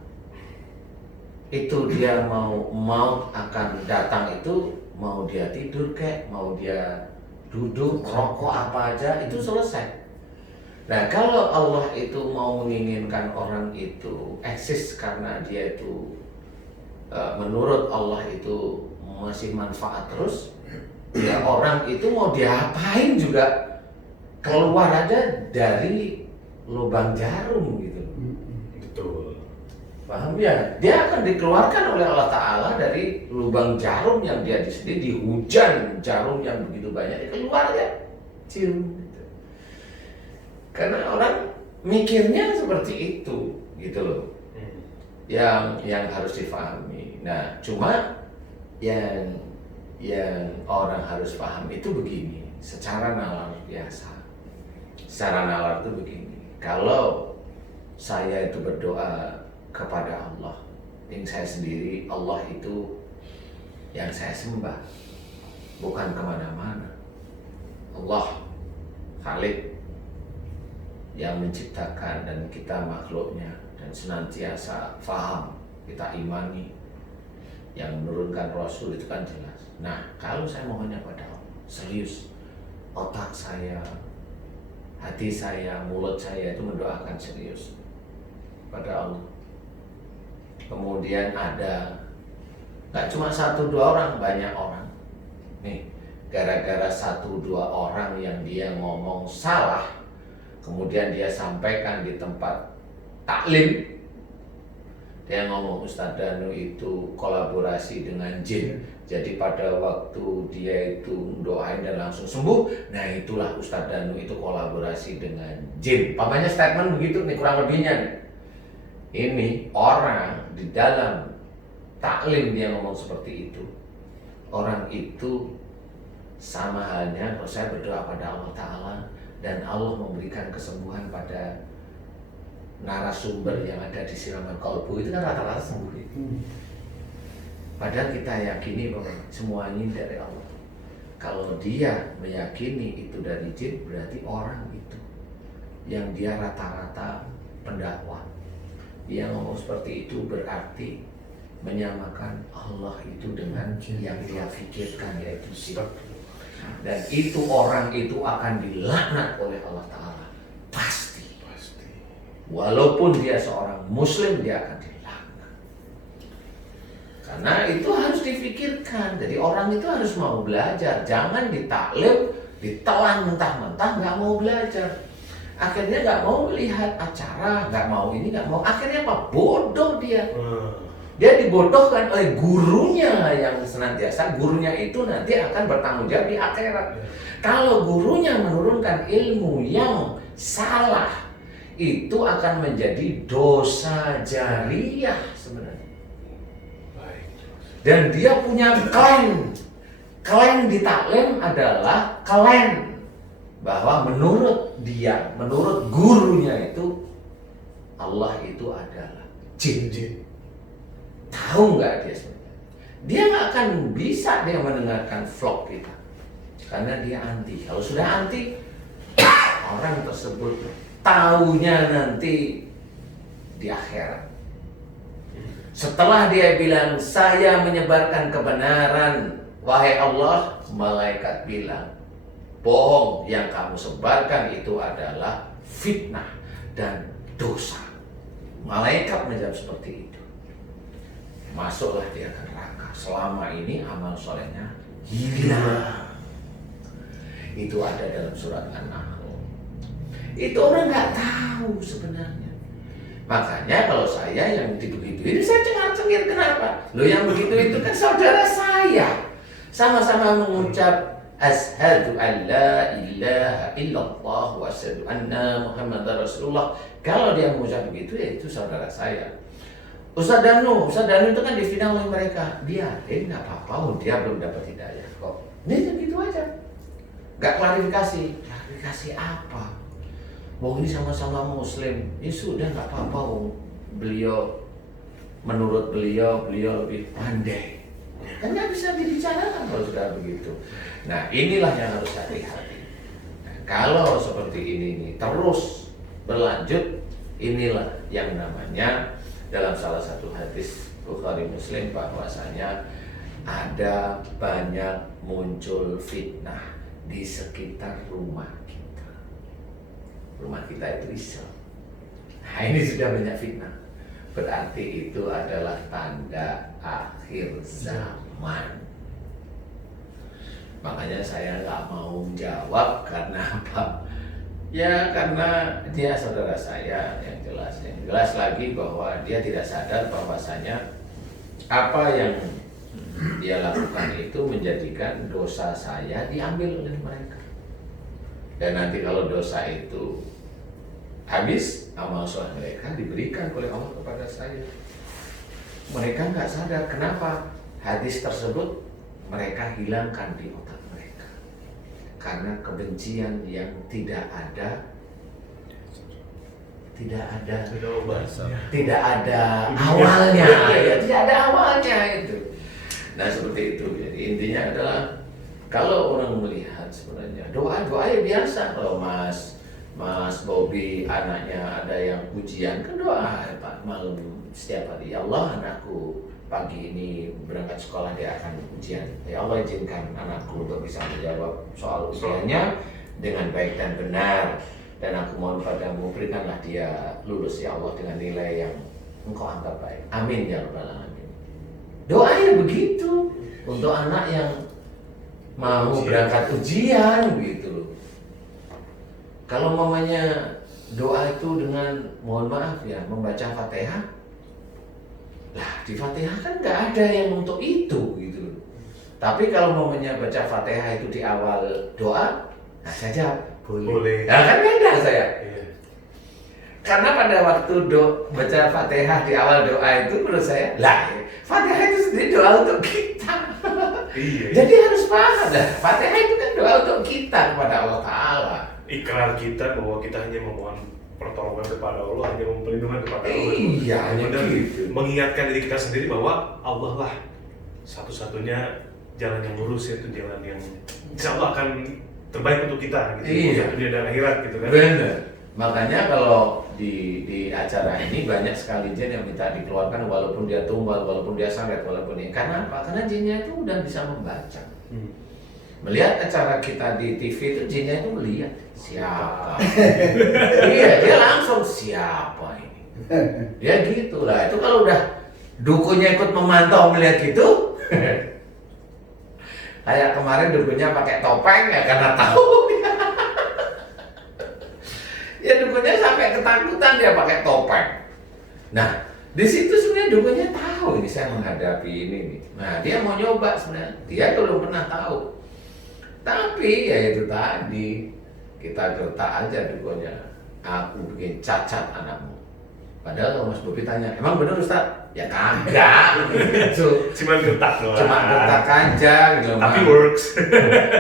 itu dia mau akan datang itu, mau dia tidur kek, mau dia duduk, rokok apa aja itu selesai. Nah kalau Allah itu mau menginginkan orang itu eksis karena dia itu menurut Allah itu masih manfaat terus, ya orang itu mau diapain juga keluar aja dari lubang jarum gitu. Betul. Paham ya? Dia akan dikeluarkan oleh Allah Ta'ala dari lubang jarum yang dia sendiri dihujan jarum yang begitu banyak, keluar ya cium gitu. Karena orang mikirnya seperti itu gitu loh. Yang harus difahami. Nah, cuma yang orang harus paham itu begini, secara nalar biasa. Secara nalar itu begini. Kalau saya itu berdoa kepada Allah, yang saya sendiri, Allah itu yang saya sembah, bukan kemana-mana. Allah Khalik yang menciptakan dan kita makhluknya, dan senantiasa faham, kita imani, yang menurunkan Rasul itu kan jelas. Nah kalau saya mohonnya pada Allah, serius, otak saya, hati saya, mulut saya itu mendoakan serius pada Allah. Kemudian ada, gak cuma 1-2 orang, banyak orang. Nih, gara-gara 1-2 orang yang dia ngomong salah, kemudian dia sampaikan di tempat taklim, dia ngomong Ustadz Danu itu kolaborasi dengan jin. Jadi pada waktu dia itu doain dan langsung sembuh, nah itulah Ustadz Danu itu kolaborasi dengan jin. Pamannya statement begitu nih, kurang lebihnya nih. Ini orang di dalam taklim dia ngomong seperti itu. Orang itu sama halnya kalau saya berdoa pada Allah Ta'ala dan Allah memberikan kesembuhan pada narasumber yang ada di siraman kolbu, itu kan rata-rata sembuh. Padahal kita yakini bahwa semuanya dari Allah. Kalau dia meyakini itu dari jin, berarti orang itu yang dia rata-rata pendakwah. Dia ngomong seperti itu berarti menyamakan Allah itu dengan yang dia pikirkan, yaitu jin. Dan itu orang itu akan dilaknat oleh Allah Ta'ala. Pasti. Walaupun dia seorang muslim, dia akan dilaknat. Karena itu harus difikirkan. Jadi orang itu harus mau belajar. Jangan ditaklim, ditelan mentah-mentah, nggak mau belajar. Akhirnya nggak mau lihat acara, nggak mau ini, nggak mau. Akhirnya apa? Bodoh dia. Dia dibodohkan oleh gurunya yang senantiasa. Gurunya itu nanti akan bertanggung jawab di akhirat. Kalau gurunya menurunkan ilmu yang salah, itu akan menjadi dosa jariah sebenarnya. Dan dia punya klaim. Klaim di taklim adalah klaim bahwa menurut dia, menurut gurunya itu, Allah itu adalah jin. Tahu nggak dia sebenarnya? Dia nggak akan bisa dia mendengarkan vlog kita, karena dia anti. Kalau sudah anti, orang tersebut taunya nanti di akhirat. Setelah dia bilang, saya menyebarkan kebenaran, wahai Allah, malaikat bilang, bohong, yang kamu sebarkan itu adalah fitnah dan dosa. Malaikat menjawab seperti itu. Masuklah dia ke neraka. Selama ini amal solehnya hilang. Itu ada dalam surat An-Nahl. Itu orang nggak tahu sebenarnya. Makanya kalau saya yang begitu-begitu, saya cengar-cengir, kenapa? Lo yang begitu itu kan saudara saya. Sama-sama mengucap asyhadu an la ilaha illallah wa asyhadu anna Muhammadar Rasulullah. Kalau dia mengucap begitu, ya itu saudara saya. Ustaz Danu itu kan difitnah oleh mereka. Biarin, nggak apa-apa, dia belum dapat hidayah kok. Dia gitu aja. Nggak klarifikasi. Klarifikasi apa? Wong ini sama-sama muslim. Ya sudah, nggak apa-apa, wong beliau, menurut beliau lebih pandai. Kan nggak bisa dibicarakan kalau sudah begitu. Nah, inilah yang harus hati-hati. Nah, kalau seperti ini terus berlanjut, inilah yang namanya dalam salah satu hadis Bukhari Muslim bahwasanya ada banyak muncul fitnah di sekitar rumah kita. Rumah kita itu Islam. Nah, ini sudah banyak fitnah. Berarti itu adalah tanda akhir zaman. Makanya saya nggak mau jawab karena apa? Ya karena dia saudara saya yang jelas. Yang jelas lagi bahwa dia tidak sadar bahwasanya apa yang dia lakukan itu menjadikan dosa saya diambil oleh mereka. Dan nanti kalau dosa itu habis, amal soleh mereka diberikan oleh Allah kepada saya. Mereka nggak sadar kenapa hadis tersebut mereka hilangkan di otak mereka. Karena kebencian yang tidak ada awalnya, ya, tidak ada awalnya itu. Nah seperti itu. Jadi intinya adalah kalau orang melihat sebenarnya doa ya biasa. Kalau Mas Bobby anaknya ada yang ujian, kan doa Pak malam setiap hari. Ya Allah, anakku pagi ini berangkat sekolah dia akan ujian. Ya Allah, izinkan anakku untuk bisa menjawab soal ujiannya dengan baik dan benar. Dan aku mohon padamu, berikanlah dia lulus ya Allah dengan nilai yang engkau anggap baik. Amin ya Rabbal Alamin. Doanya begitu untuk anak yang mau berangkat ujian gitu loh. Kalau mamanya doa itu dengan mohon maaf ya membaca Fatihah, lah di Fatihah kan nggak ada yang untuk itu gitu loh. Tapi kalau mamanya baca Fatihah itu di awal doa, nah saya jawab boleh. Nah kan beda saya. Iya. Karena pada waktu baca Fatihah di awal doa itu menurut saya, lah Fatihah itu sendiri doa untuk kita. Iya. Jadi harus paham lah, Fatihah itu kan doa untuk kita kepada Allah Ta'ala. Ikrar kita bahwa kita hanya memohon pertolongan kepada Allah, hanya memohon perlindungan kepada Allah. Iya, benar gitu. Mengingatkan diri kita sendiri bahwa Allah lah satu-satunya jalan yang lurus, yaitu jalan yang insya Allah akan terbaik untuk kita gitu. Iya. Dunia dan akhirat gitu kan. Benar. Makanya kalau di acara ini banyak sekali jin yang minta dikeluarkan walaupun dia tumbal, walaupun dia santet, walaupun ini. Karena apa? Karena jinnya itu udah bisa membaca. Melihat acara kita di TV itu jinnya itu melihat siapa. Iya, dia langsung siapa ini. Dia gitu lah. Itu kalau udah dukunya ikut memantau melihat gitu. Kayak kemarin dukunya pakai topeng ya karena tahu. Ya dukunya sampai ketakutan dia pakai topeng. Nah, di situ sebenarnya dukunya tahu ini saya menghadapi ini nih. Nah, dia mau nyoba sebenarnya. Dia belum pernah tahu. Tapi ya itu tadi kita gertak aja dukunya. Aku bikin cacat anakmu. Padahal kalau Mas Bobi tanya, emang benar Ustaz? Ya kagak. Gitu. Cuma gertak doang. Cuma gertak aja gitu. Tapi works.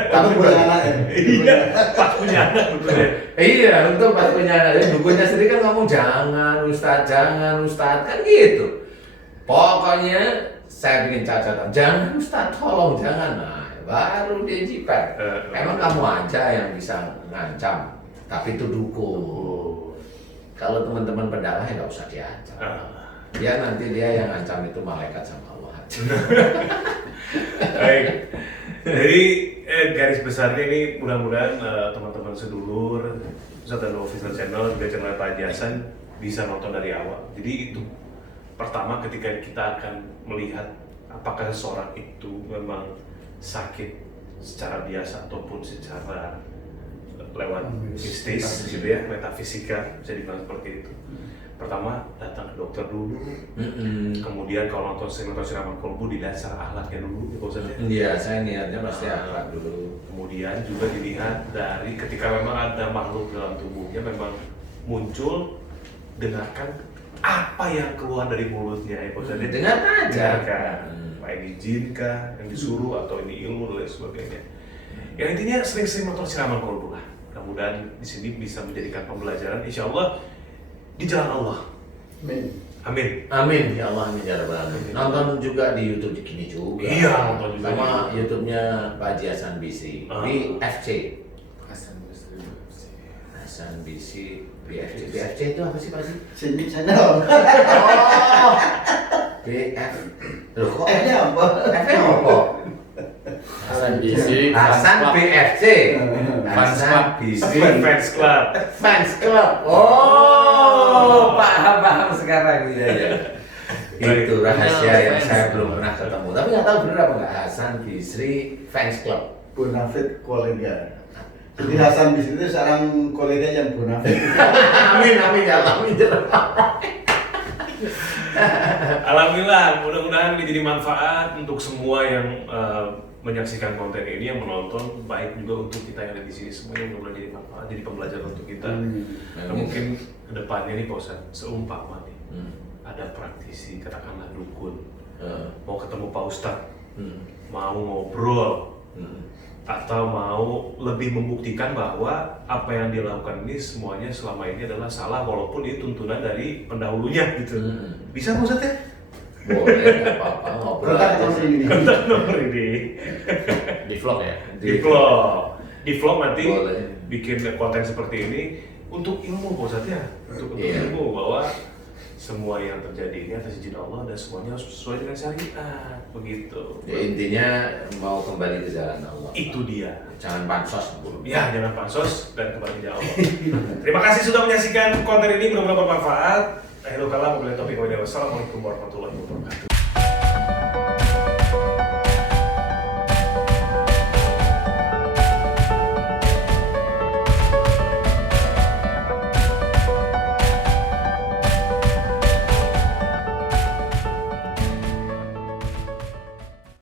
Tapi buat anak ya. Iya, pas punya anak betul ya. Iya, untuk pas punya anak. Dukunya sendiri kan ngomong jangan Ustaz kan gitu. Pokoknya saya bikin cacatan, jangan Ustaz, tolong jangan. Nah, baru dia jiper. Emang kamu aja yang bisa ngancam, tapi itu dukun. Kalau teman-teman pendakwah ya nggak usah diancam. Ya nanti dia yang ngancam itu malaikat sama Allah aja. Baik. Jadi garis besarnya ini mudah-mudahan teman-teman sedulur Ustaz dan Official Channel juga channel Pak Haji Hasan bisa nonton dari awal. Jadi itu pertama ketika kita akan melihat apakah seseorang itu memang sakit secara biasa ataupun secara lewat mistis gitu ya, metafisika bisa dibilang seperti itu. Pertama datang ke dokter dulu, kemudian kalau nonton siraman kolbu dilihat secara akhlaknya dulu, ya Pak Ustaz ya. Iya, saya niatnya pasti akhlak dulu. Kemudian juga dilihat dari ketika memang ada makhluk dalam tubuhnya memang muncul, dengarkan apa yang keluar dari mulutnya ya Pak Ustaz. Dengarkan aja. Dengarkan. Apa ini jin kah yang disuruh atau ini ilmu dan lain sebagainya. Yang intinya sering-sering nonton siraman kolbu lah. Mudah-mudahan di sini bisa menjadikan pembelajaran, insya Allah di jalan Allah. Amin. Amin. Amin ya Allah, amin ya rabbal alamin. Nonton juga di YouTube gini juga. Iya, nonton juga sama di YouTube-nya Pak Haji Hasan BC di FC. Hasan BC BFC. BFC itu apa sih Pak Haji? Sini channel. Oh, BF. Loh kok F-nya apa? F-nya apa? Hasan BC, Hasan BFC. Hasan BC. Fans Club. Fans Club. Oh, paham sekarang ya. Itu rahasia yang saya belum pernah ketemu. Tapi nggak tahu benar apa nggak Hasan Bisri Fans Club. Bonafit kolega. Jadi Hasan di situ seorang kolega yang bonafit. Amin ya Allah. Alhamdulillah, mudah-mudahan ini jadi manfaat untuk semua yang menyaksikan konten ini, yang menonton, baik juga untuk kita yang ada di sini semuanya, mudah-mudahan jadi manfaat, jadi pembelajaran untuk kita. Nah, mungkin kedepannya nih Pak Ustaz, seumpama nih ada praktisi, katakanlah dukun, mau ketemu Pak Ustaz, mau ngobrol, atau mau lebih membuktikan bahwa apa yang dia lakukan ini semuanya selama ini adalah salah walaupun ini tuntunan dari pendahulunya gitu. Bisa Pak Ustaz ya? Boleh, nggak apa-apa, ngobrol Kontak aja. nomor ini. Kontak nomor ini. di vlog ya. Di vlog nanti Boleh. bikin konten seperti ini untuk ilmu Pak Ustaz ya. Untuk Iya. ilmu bahwa semua yang terjadi ini atas izin Allah dan semuanya harus sesuai dengan syariat begitu. Ya, intinya mau kembali ke jalan Allah. Itu dia. Jangan pansos. Ya, jangan pansos dan kembali ke Allah. Terima kasih sudah menyaksikan konten ini, benar-benar bermanfaat. Akhirul kalam, wabillahi taufiq wal hidayah. Wassalamualaikum warahmatullahi wabarakatuh.